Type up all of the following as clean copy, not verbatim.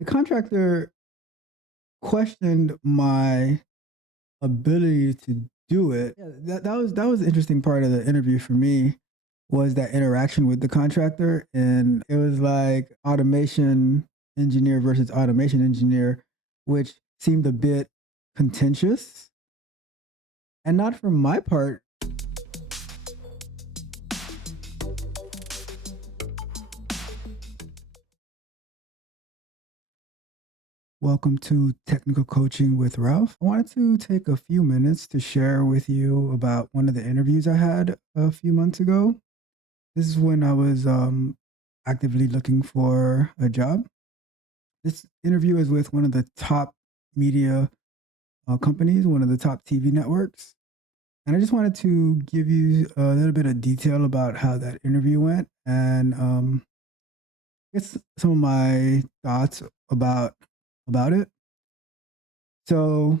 The contractor questioned my ability to do it. Yeah, that was the interesting part of the interview for me was that interaction with the contractor, and it was like automation engineer versus automation engineer, which seemed a bit contentious, and not from my part. Welcome to Technical Coaching with Ralph. I wanted to take a few minutes to share with you about one of the interviews I had a few months ago. This is when I was actively looking for a job. This interview is with one of the top media companies, one of the top TV networks. And I just wanted to give you a little bit of detail about how that interview went and get some of my thoughts about it. So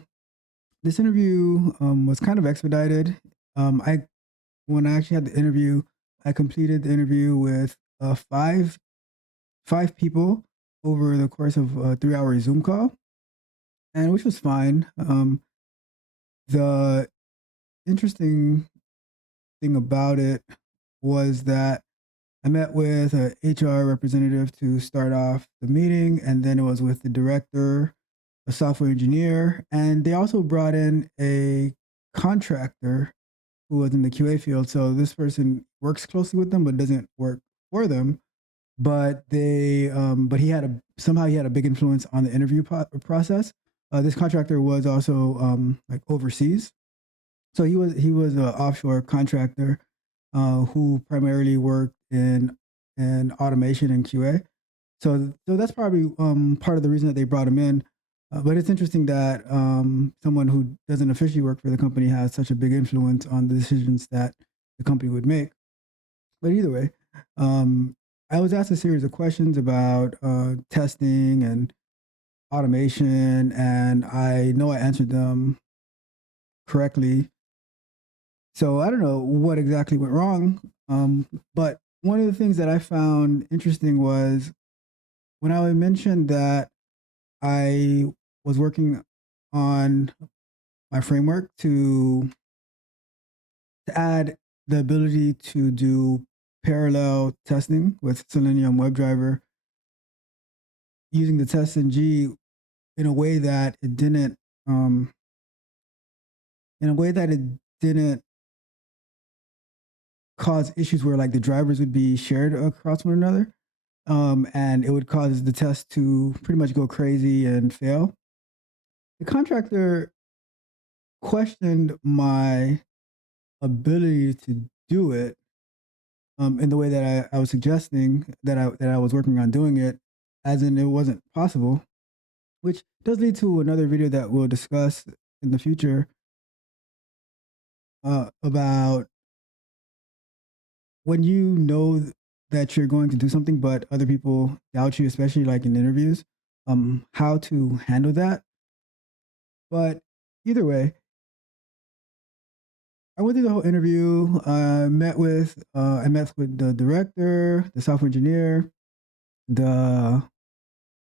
this interview was kind of expedited. I When I actually had the interview, I completed the interview with five people over the course of a 3 hour Zoom call, and which was fine. The interesting thing about it was that I met with a HR representative to start off the meeting, and then it was with the director, a software engineer, and they also brought in a contractor who was in the QA field. So this person works closely with them, but doesn't work for them. But he had a somehow he had a big influence on the interview process. This contractor was also like overseas, so he was an offshore contractor who primarily worked in automation and QA. So that's probably part of the reason that they brought him in. But it's interesting that someone who doesn't officially work for the company has such a big influence on the decisions that the company would make. But either way, um, I was asked a series of questions about testing and automation, and I know I answered them correctly. So I don't know what exactly went wrong. But one of the things that I found interesting was when I mentioned that I was working on my framework to add the ability to do parallel testing with Selenium WebDriver using the test in G in a way that it didn't um, in a way that it didn't cause issues where like the drivers would be shared across one another, and it would cause the test to pretty much go crazy and fail. The contractor questioned my ability to do it in the way that I was suggesting that I was working on doing it, as in it wasn't possible, which does lead to another video that we'll discuss in the future about when you know that you're going to do something, but other people doubt you, especially like in interviews, how to handle that. But either way, I went through the whole interview. I met with the director, the software engineer, the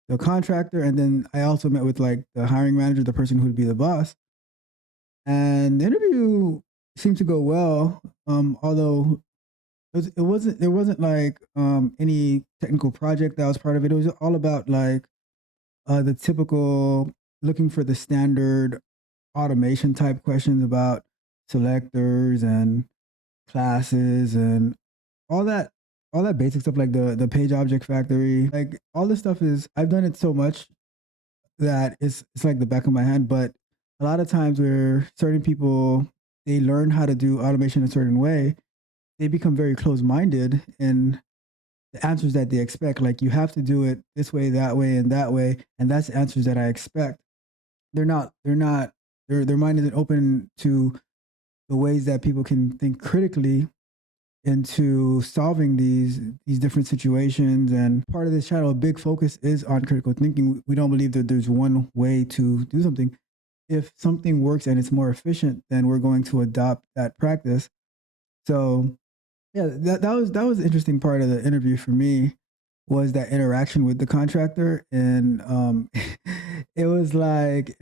the contractor, and then I also met with like the hiring manager, the person who would be the boss. And the interview seemed to go well, although it wasn't there wasn't like any technical project that was part of it. It was all about like the typical looking for the standard automation type questions about selectors and classes and all that all that basic stuff like the page object factory. Like all this stuff is I've done it so much that it's like the back of my hand. But a lot of times where certain people they learn how to do automation a certain way, they become very close minded in the answers that they expect. Like you have to do it this way, that way, and that way, and that's the answers that I expect. They're not their mind isn't open to the ways that people can think critically into solving these different situations. And part of this channel, a big focus is on critical thinking. We don't believe that there's one way to do something. If something works and it's more efficient, then we're going to adopt that practice. So yeah, that was the interesting part of the interview for me. was that interaction with the contractor, and it was like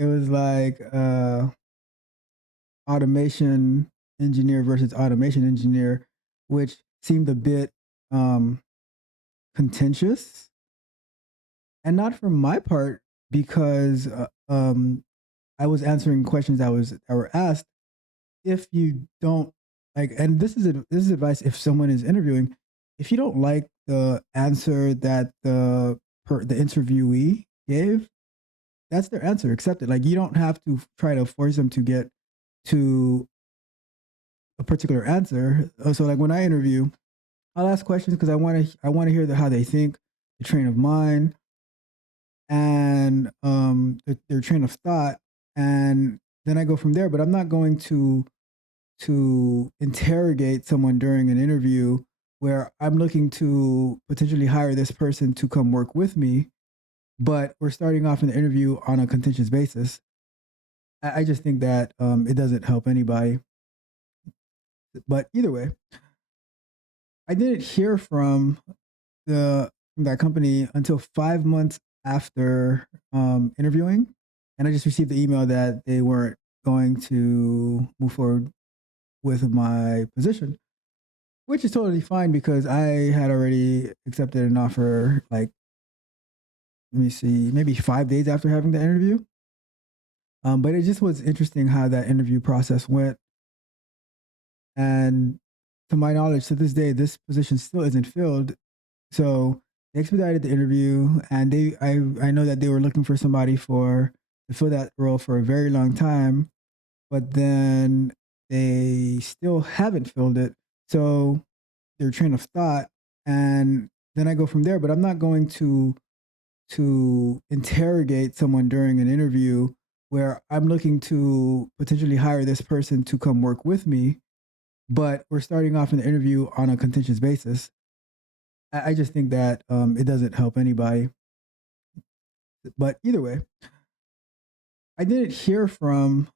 automation engineer versus automation engineer, which seemed a bit um, contentious, and not from my part because I was answering questions that were asked. If you don't like, and this is advice if someone is interviewing, if you don't like the answer that the interviewee gave, that's their answer. Accept it. Like you don't have to try to force them to get to a particular answer. So like when I interview, I'll ask questions because I want to hear how they think, the train of mind, and their train of thought, and then I go from there. But I'm not going to interrogate someone during an interview where I'm looking to potentially hire this person to come work with me, but we're starting off in the interview on a contentious basis. I just think that it doesn't help anybody. But either way, I didn't hear from that company until 5 months after interviewing, and I just received the email that they weren't going to move forward with my position, which is totally fine because I had already accepted an offer. Like, let me see, maybe 5 days after having the interview. But it just was interesting how that interview process went, and to my knowledge, to this day, this position still isn't filled. So they expedited the interview, and I know that they were looking for somebody to fill that role for a very long time, but then they still haven't filled it. So their train of thought, and then I go from there. But I'm not going to interrogate someone during an interview where I'm looking to potentially hire this person to come work with me, but we're starting off in the interview on a contentious basis. I just think that it doesn't help anybody. But either way, I didn't hear from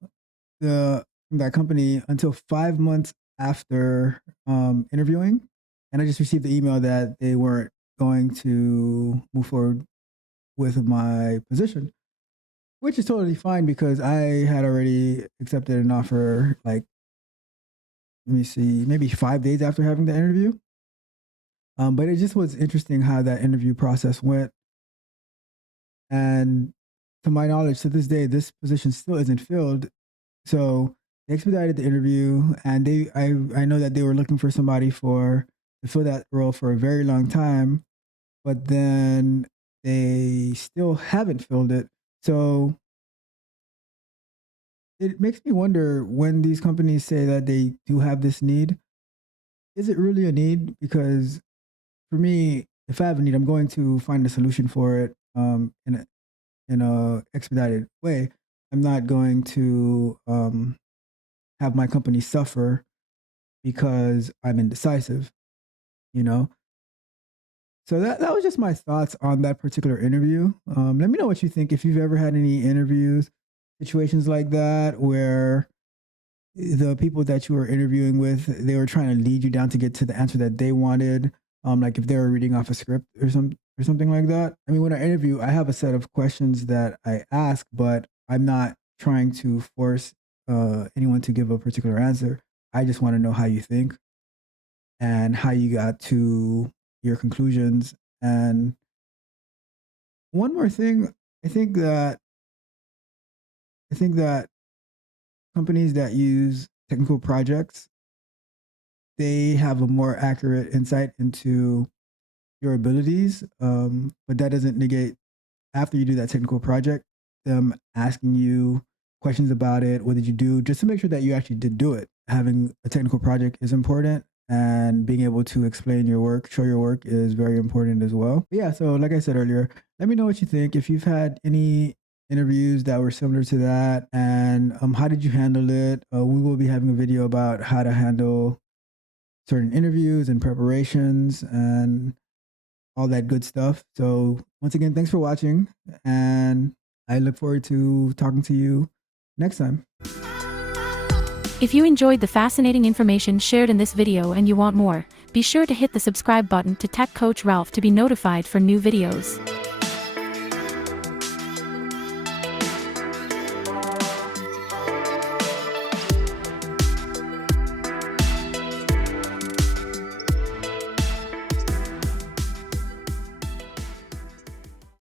that company until 5 months after interviewing, and I just received the email that they weren't going to move forward with my position, which is totally fine because I had already accepted an offer. Like, let me see, maybe 5 days after having the interview. But it just was interesting how that interview process went, and to my knowledge, to this day, this position still isn't filled. So they expedited the interview, and I know that they were looking for somebody to fill that role for a very long time, but then they still haven't filled it. So it makes me wonder, when these companies say that they do have this need, is it really a need? Because for me, if I have a need, I'm going to find a solution for it in a expedited way. I'm not going to have my company suffer because I'm indecisive, you know? So that was just my thoughts on that particular interview. Let me know what you think, if you've ever had any interviews, situations like that, where the people that you were interviewing with, they were trying to lead you down to get to the answer that they wanted. Like if they were reading off a script or something like that. I mean, when I interview, I have a set of questions that I ask, but I'm not trying to force anyone to give a particular answer. I just want to know how you think and how you got to your conclusions. And one more thing, I think that I think that companies that use technical projects, they have a more accurate insight into your abilities. But that doesn't negate, after you do that technical project, them asking you questions about it. What did you do? Just to make sure that you actually did do it. Having a technical project is important, and being able to explain your work, show your work, is very important as well. But yeah, so like I said earlier, let me know what you think. If you've had any interviews that were similar to that, and how did you handle it? We will be having a video about how to handle certain interviews and preparations and all that good stuff. So once again, thanks for watching, and I look forward to talking to you next time. If you enjoyed the fascinating information shared in this video and you want more, Be sure to hit the subscribe button to Tech Coach Ralph to be notified for new videos.